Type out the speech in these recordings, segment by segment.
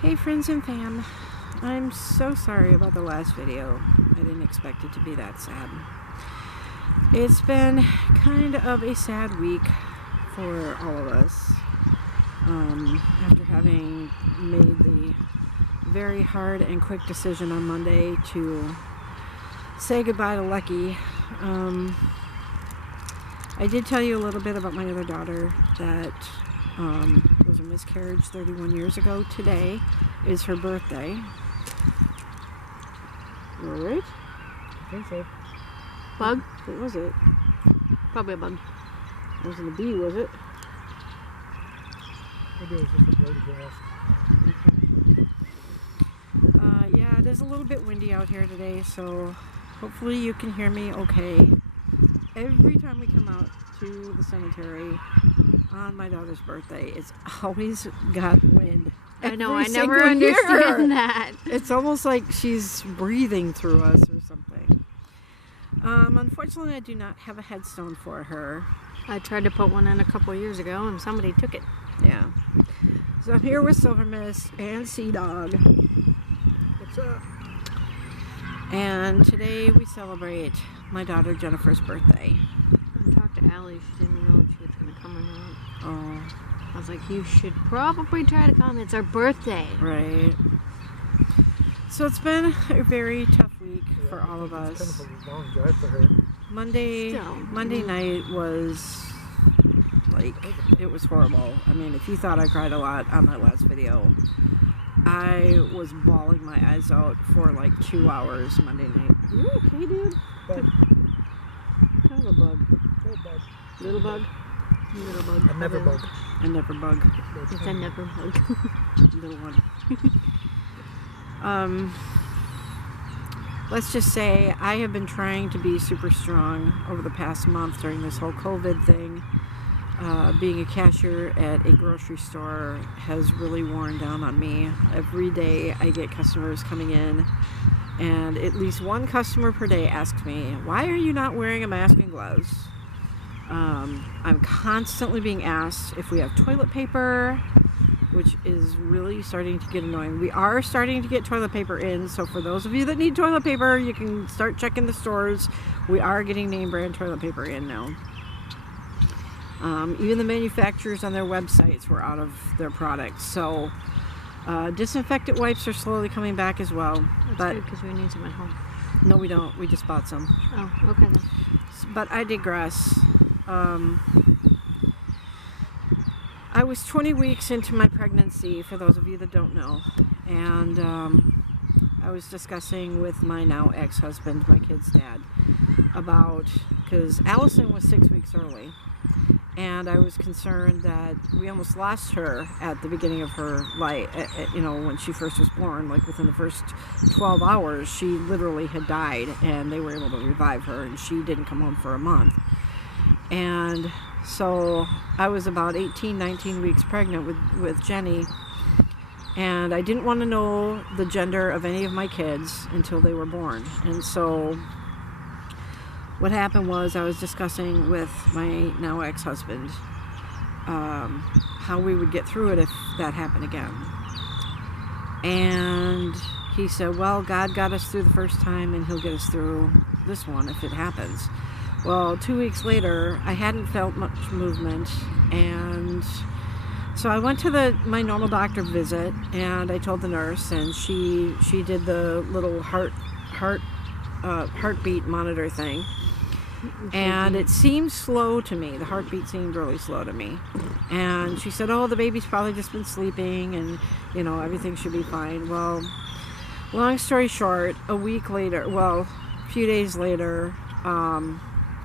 Hey friends and fam, I'm so sorry about the last video. I didn't expect it to be that sad. It's been kind of a sad week for all of us. After having made the very hard and quick decision on Monday to say goodbye to Lucky. I did tell you a little bit about my other daughter that was a miscarriage 31 years ago. Today is her birthday. You all right? I think so. Bug? What was it? Probably a bug. It wasn't a bee, was it? Maybe it was just a blade of grass. Yeah, it is a little bit windy out here today, so hopefully you can hear me okay. Every time we come out to the cemetery on my daughter's birthday, it's always got wind. I know, Every I never single year. understand that. It's almost like she's breathing through us or something. Unfortunately, I do not have a headstone for her. I tried to put one in a couple years ago and somebody took it. Yeah. So I'm here with Silver Mist and Sea Dog. What's up? And today we celebrate my daughter Jennifer's birthday. I talked to Allie. She didn't know if she was going to come or not. Oh, I was like, you should probably try to come. It's our birthday. right. So it's been a very tough week for all of It's us. kind of a long drive for her. Monday night was like, it was horrible. I mean, if you thought I cried a lot on that last video, I was bawling my eyes out for like 2 hours Monday night. Are you okay, dude? Bug. Kind of a bug. Little bug. Little bug? Little bug. A never bug. A never bug. It's a never bug. Little one. Let's just say I have been trying to be super strong over the past month during this whole COVID thing. Being a cashier at a grocery store has really worn down on me. Every day I get customers coming in, and at least one customer per day asks me, why are you not wearing a mask and gloves? I'm constantly being asked if we have toilet paper, which is really starting to get annoying. We are starting to get toilet paper in, so for those of you that need toilet paper, you can start checking the stores. We are getting name brand toilet paper in now. Even the manufacturers on their websites were out of their products. So disinfectant wipes are slowly coming back as well. That's But good because we need some at home. no, we don't. We just bought some. Oh, okay then. But I digress. I was 20 weeks into my pregnancy, for those of you that don't know, and I was discussing with my now ex-husband, my kid's dad, about, because Allison was 6 weeks early, and I was concerned that we almost lost her at the beginning of her life, you know, when she first was born. Like within the first 12 hours, she literally had died, and they were able to revive her, and she didn't come home for a month. And so I was about 18, 19 weeks pregnant with Jenny, and I didn't want to know the gender of any of my kids until they were born. And so what happened was I was discussing with my now ex-husband how we would get through it if that happened again. And he said, well, God got us through the first time, and he'll get us through this one if it happens. Well, 2 weeks later, I hadn't felt much movement, and so I went to my normal doctor visit, and I told the nurse, and she did the little heartbeat monitor thing, and it seemed slow to me. The heartbeat seemed really slow to me, and she said, oh, the baby's probably just been sleeping, and you know, everything should be fine. Well, long story short, a week later, well, a few days later,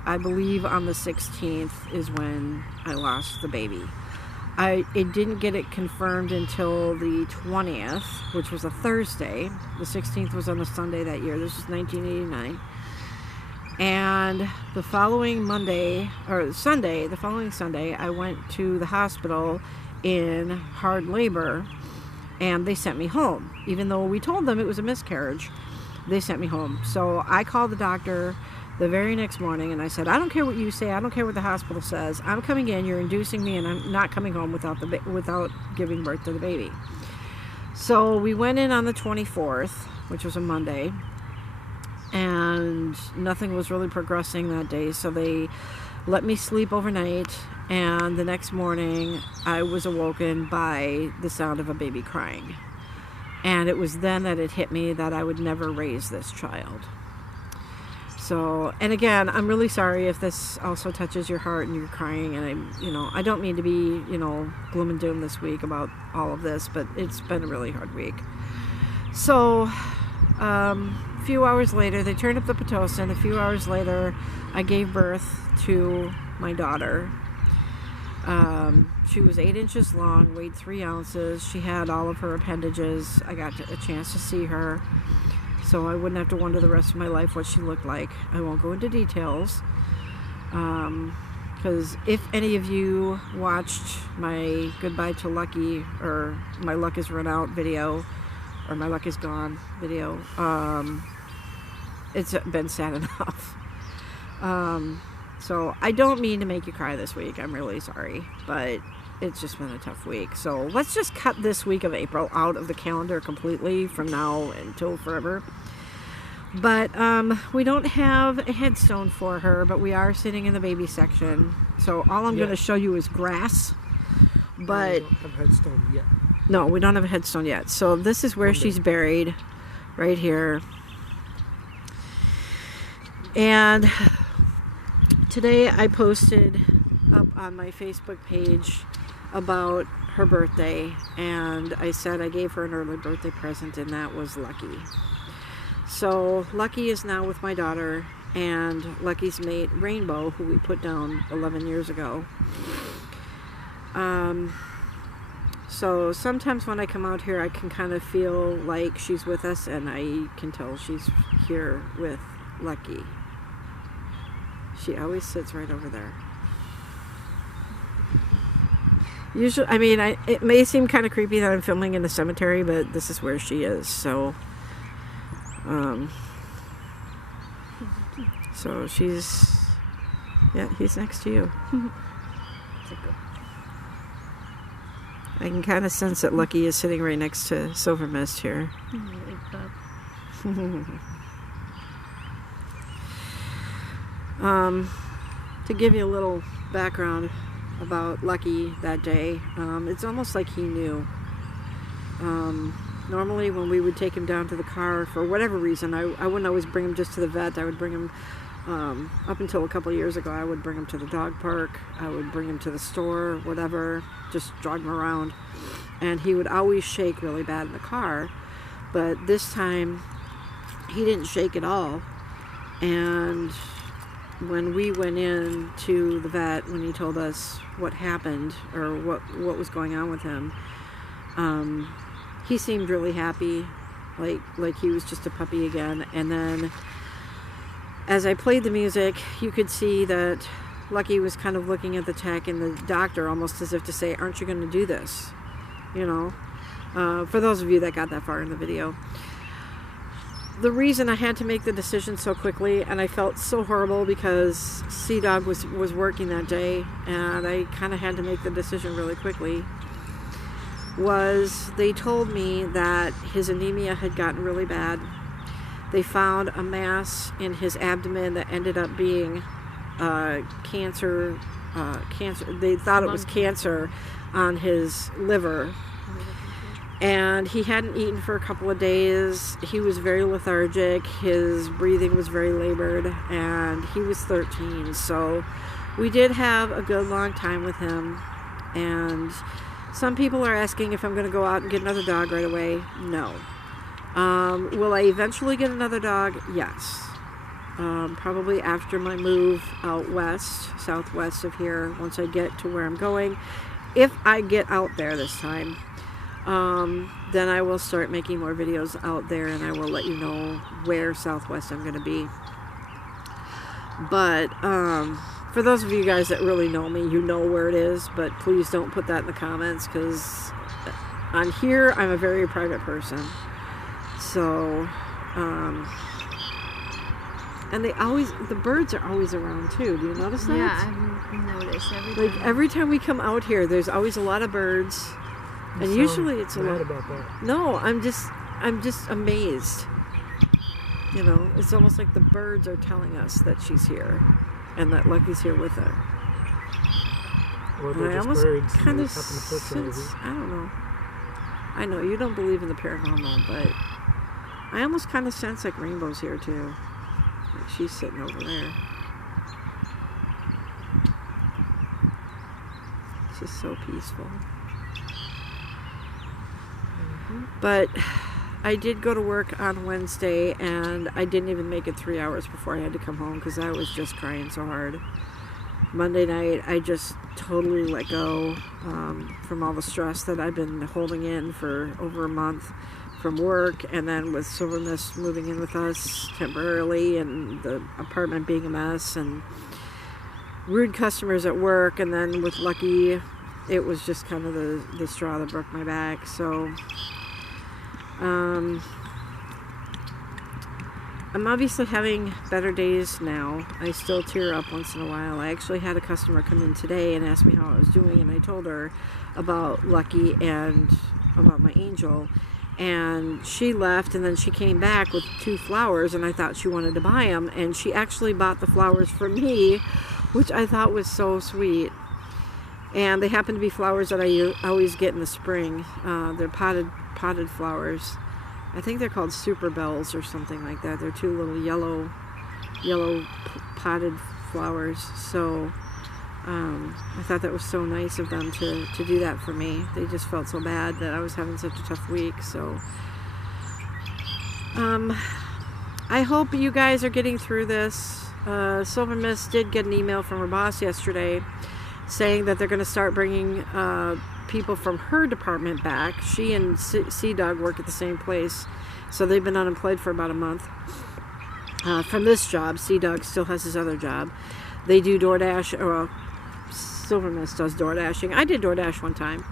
I believe on the 16th is when I lost the baby. It didn't get it confirmed until the 20th, which was a Thursday. The 16th was on a Sunday that year. This was 1989. And the following Sunday, I went to the hospital in hard labor, and they sent me home. Even though we told them it was a miscarriage, they sent me home. So I called the doctor the very next morning, and I said, I don't care what you say, I don't care what the hospital says, I'm coming in, you're inducing me, and I'm not coming home without giving birth to the baby. So we went in on the 24th, which was a Monday, and nothing was really progressing that day, so they let me sleep overnight, and the next morning I was awoken by the sound of a baby crying. And it was then that it hit me that I would never raise this child. So, and again, I'm really sorry if this also touches your heart and you're crying, and I don't mean to be, gloom and doom this week about all of this, but it's been a really hard week. So, a few hours later, they turned up the Pitocin. A few hours later, I gave birth to my daughter. She was 8 inches long, weighed 3 ounces. She had all of her appendages. I got a chance to see her, so I wouldn't have to wonder the rest of my life what she looked like. I won't go into details, because if any of you watched my Goodbye to Lucky, or My Luck Is Run Out video, or My Luck Is Gone video, it's been sad enough. So I don't mean to make you cry this week. I'm really sorry, but it's just been a tough week. So let's just cut this week of April out of the calendar completely from now until forever. But we don't have a headstone for her, but we are sitting in the baby section. So all I'm going to show you is grass. But I don't have a headstone yet. No, we don't have a headstone yet. So this is where she's buried, right here. And today I posted up on my Facebook page about her birthday, and I said I gave her an early birthday present, and that was Lucky. So Lucky is now with my daughter and Lucky's mate Rainbow, who we put down 11 years ago. So sometimes when I come out here, I can kind of feel like she's with us, and I can tell she's here with Lucky. She always sits right over there. Usually, I mean, it may seem kind of creepy that I'm filming in the cemetery, but this is where she is. So, so she's, he's next to you. I can kind of sense that Lucky is sitting right next to Silver Mist here. To give you a little background about Lucky that day, it's almost like he knew. Normally when we would take him down to the car, for whatever reason, I wouldn't always bring him just to the vet. I would bring him, up until a couple of years ago, I would bring him to the dog park, I would bring him to the store, whatever, just jog him around. And he would always shake really bad in the car, but this time he didn't shake at all. And when we went in to the vet, when he told us what happened or what was going on with him, he seemed really happy, like he was just a puppy again. And then as I played the music, you could see that Lucky was kind of looking at the tech and the doctor almost as if to say, aren't you going to do this? For those of you that got that far in the video. The reason I had to make the decision so quickly, and I felt so horrible because Sea-Dog was working that day, and I kind of had to make the decision really quickly, was they told me that his anemia had gotten really bad. They found a mass in his abdomen that ended up being cancer. They thought it was cancer on his liver. And he hadn't eaten for a couple of days. He was very lethargic. His breathing was very labored, and he was 13. So we did have a good long time with him. And some people are asking if I'm going to go out and get another dog right away. No. Will I eventually get another dog? Yes. Probably after my move out west, southwest of here, once I get to where I'm going. If I get out there this time. Then I will start making more videos out there, and I will let you know where southwest I'm going to be. But for those of you guys that really know me, you know where it is, but please don't put that in the comments, because on here I'm a very private person. So and the birds are always around too. Do you notice that? Yeah, I've noticed Every time we come out here, there's always a lot of birds. And You usually sound it's a mad lot. about that. No, I'm just amazed. You know, it's almost like the birds are telling us that she's here, and that Lucky's here with her. Or And they're I just almost birds and kind they of happen to flirt over sense. here. I don't know. I know you don't believe in the paranormal, but I almost kind of sense like Rainbow's here too. Like she's sitting over there. She's so peaceful. But I did go to work on Wednesday, and I didn't even make it 3 hours before I had to come home because I was just crying so hard. Monday night, I just totally let go from all the stress that I've been holding in for over a month from work, and then with Silver Mist moving in with us temporarily, and the apartment being a mess, and rude customers at work, and then with Lucky, it was just kind of the straw that broke my back. So I'm obviously having better days now. I still tear up once in a while. I actually had a customer come in today and ask me how I was doing, and I told her about Lucky and about my angel, and she left, and then she came back with 2 flowers, and I thought she wanted to buy them, and she actually bought the flowers for me, which I thought was so sweet. And they happen to be flowers that I always get in the spring. They're potted flowers. I think they're called Super Bells or something like that. They're 2 little yellow potted flowers. So I thought that was so nice of them to do that for me. They just felt so bad that I was having such a tough week. So I hope you guys are getting through this. Silver Mist did get an email from her boss yesterday saying that they're going to start bringing people from her department back. She and Sea Dog work at the same place, so they've been unemployed for about a month. From this job, Sea Dog still has his other job. They do DoorDash, or Silver Mist does DoorDashing. I did DoorDash one time,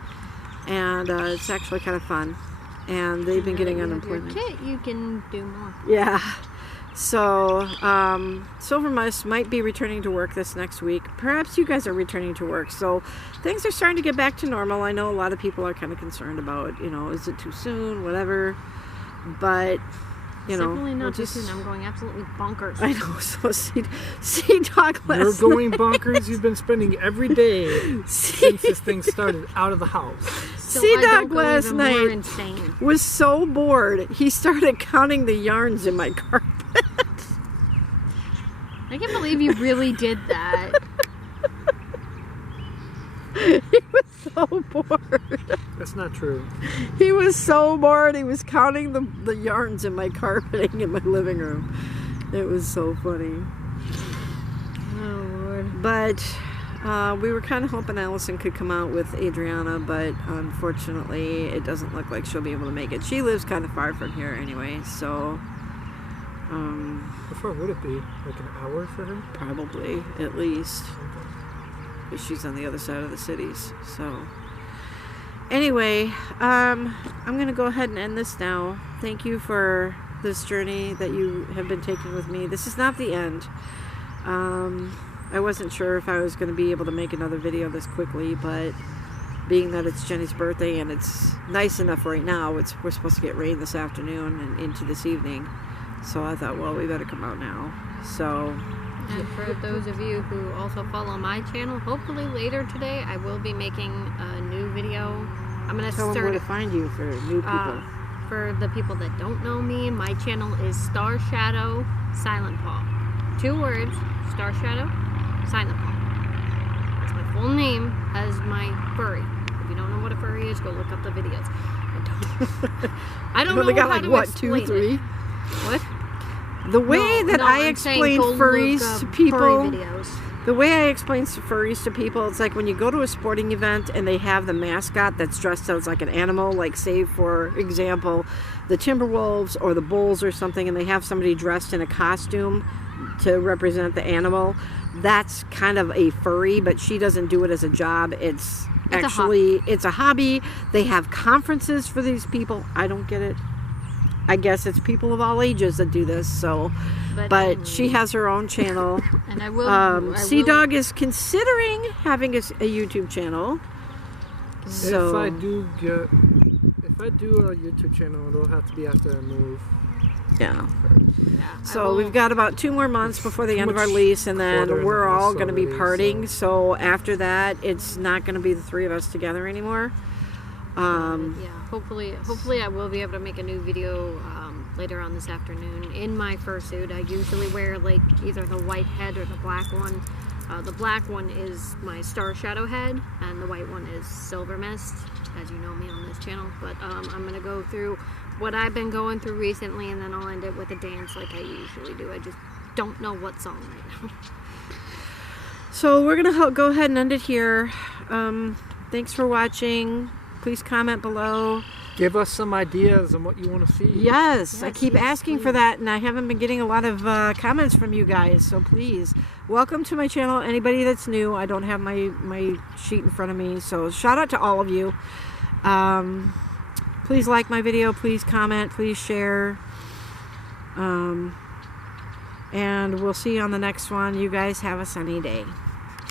and it's actually kind of fun. And they've been getting unemployment. Your kit, you can do more. Yeah. So, Silver Mist might be returning to work this next week. Perhaps you guys are returning to work. So, things are starting to get back to normal. I know a lot of people are kind of concerned about, is it too soon, whatever. But, Definitely not too soon. I'm going absolutely bonkers. I know. So, Sea Dog last You're going night- bonkers. You've been spending every day since this thing started out of the house. So Sea I don't Dog go last even more night insane. was so bored. He started counting the yarns in my carpet. I can't believe you really did that. He was so bored. That's not true. He was so bored. He was counting the yarns in my carpeting in my living room. It was so funny. Oh, Lord. But we were kind of hoping Allison could come out with Adriana, but unfortunately it doesn't look like she'll be able to make it. She lives kind of far from here anyway, so How far would it be? Like an hour for her? probably at least. Because she's on the other side of the cities. So anyway, I'm going to go ahead and end this now. Thank you for this journey that you have been taking with me. This is not the end. I wasn't sure if I was going to be able to make another video this quickly, but being that it's Jenny's birthday and it's nice enough right now, we're supposed to get rain this afternoon and into this evening. So I thought, well, we better come out now. So And for those of you who also follow my channel, hopefully later today I will be making a new video. I'm going to tell them where start to find you for new people. for the people that don't know me. My channel is Star Shadow Silent Paw. 2 words, Star Shadow Silent Paw. That's my full name as my furry. If you don't know what a furry is, go look up the videos. I don't know They got how like to what, explain 2, 3? it. What? The way that I I'm saying explain go look furries up to people, furry videos. the way I explain furries to people, it's like when you go to a sporting event and they have the mascot that's dressed as like an animal, like say for example, the Timberwolves or the Bulls or something, and they have somebody dressed in a costume to represent the animal. That's kind of a furry, but she doesn't do it as a job. It's actually, it's a hobby. They have conferences for these people. I don't get it. I guess it's people of all ages that do this. So, but she has her own channel. And I will. Sea Dog is considering having a YouTube channel. So if I do a YouTube channel, it'll have to be after I move. yeah. Yeah, So we've got about 2 more months before the end of our much lease, and then clutter in we're the house all going to be already, parting. So after that, it's not going to be the 3 of us together anymore. yeah, hopefully I will be able to make a new video later on this afternoon in my fursuit. I usually wear like either the white head or the black one. The black one is my Star Shadow head, and the white one is Silver Mist, as you know me on this channel. But I'm going to go through what I've been going through recently, and then I'll end it with a dance like I usually do. I just don't know what song right now. So we're going to go ahead and end it here. Thanks for watching. Please comment below. Give us some ideas on what you want to see. Yes, I Yes, keep yes, asking for please. that, and I haven't been getting a lot of comments from you guys. So please, welcome to my channel. Anybody that's new, I don't have my sheet in front of me. So shout out to all of you. Please like my video. Please comment. Please share. And we'll see you on the next one. You guys have a sunny day.